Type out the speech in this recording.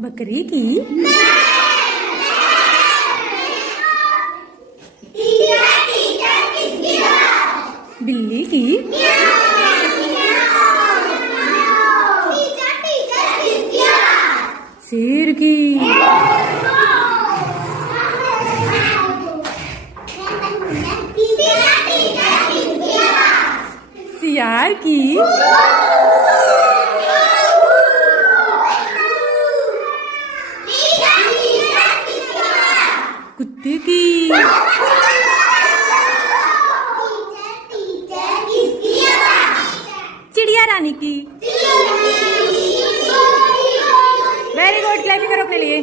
बकरी की बिल्ली की शेर की सियार की कुत्ते की चिड़िया रानी की। वेरी गुड, क्लैपिंग करो अपने लिए।